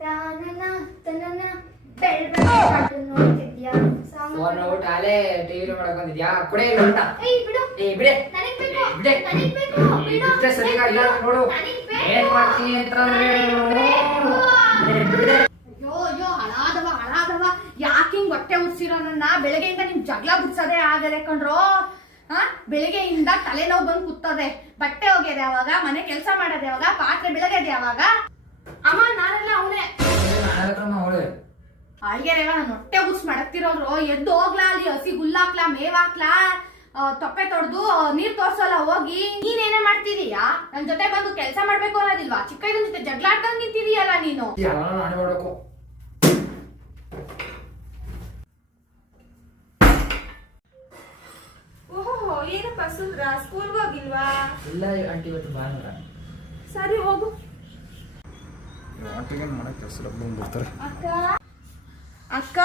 ತಾನನ ತನನ ನೋಡ್ತಿದ್ಯಾ phone out ಆಲೆ TV ಮಾಡಕ್ ಬಂದಿದ್ಯಾ ಕೊಡೆ ಇಲ್ಲ ಏಯ್ ಬಿಡು ಬಿಡೆ ನನಗೆ ಬೇಕು ಬಿಡೆ ನನಗೆ ಬೇಕು ಬಿಡು ಬಿಟ್ಟೆ ಸರಿಗ ಇಲ್ಲ ನೋಡು ಏನ್ ಮಾಡ್ತೀನಿ ಅಂತಂದ್ರೆ ಅಯ್ಯೋ ಹಳಾದವ ಯಾಕಿಂಗ್ ಹೊಟ್ಟೆ ಉರ್ಸಿರೋ ನನ್ನ ಬೆಳಗ್ಗೆಯಿಂದ ನಿಮ್ ಜಗಳ ಬಿಡ್ಸೋದೇ ಆಗದೆ ಕಣ್ರೋ. ಬೆಳಿಗ್ಗೆಯಿಂದ ತಲೆನೋವು ಬಂದು ಕೂತದೆ. ಬಟ್ಟೆ ಒಗೆದೆ ಯಾವಾಗ, ಮನೆ ಕೆಲಸ ಮಾಡೋದು ಯಾವಾಗ, ಪಾತ್ರೆ ಬೆಳಗದೆ ಯಾವಾಗ. ಅಮ್ಮ ನಾನೆಲ್ಲ ಅವನೇ ಅಳ್ಗೆರೇವ ನಾನು ಹೊಟ್ಟೆ ಉರ್ಸ್ ಮಾಡಕ್ತಿರೋರು. ಎದ್ದು ಹೋಗ್ಲಾ, ಅಲ್ಲಿ ಹಸಿ ಹುಲ್ಲಾಕ್ಲಾ, ಮೇವಾಕ್ಲಾ, ತೊಪ್ಪೆ ತೊಡ್ದು ನೀರ್ ತೋರ್ಸಲ್ಲ ಹೋಗಿ. ನೀನೇನೇ ಮಾಡ್ತಿದೀಯಾ? ನನ್ ಜೊತೆ ಬಂದು ಕೆಲಸ ಮಾಡ್ಬೇಕು ಅನ್ನೋದಿಲ್ವಾ? ಚಿಕ್ಕ ಇದನ್ ಜೊತೆ ಜಗಳ ಆಡ್ದಂಗ್ ನಿಂತಿದೀಯಲ್ಲ ನೀನು. ಮಾಡ್ಬೇಕು ಓಹೋ ಏನಪ್ಪ ಸುಂದ್ರ ಸ್ಕೂಲ್ಗೆ ಹೋಗಿಲ್ವಾ? ಇಲ್ಲ ಆಂಟಿ ಇವತ್ತು ಭಾನುವಾರ. ಸರಿ ಹೋಗು. ಆಂಟಿಗೆ ಮಾಡಕ್ಕೆ ಕೆಲಸ ಬರ್ತಾರೆ. ಅಕ್ಕ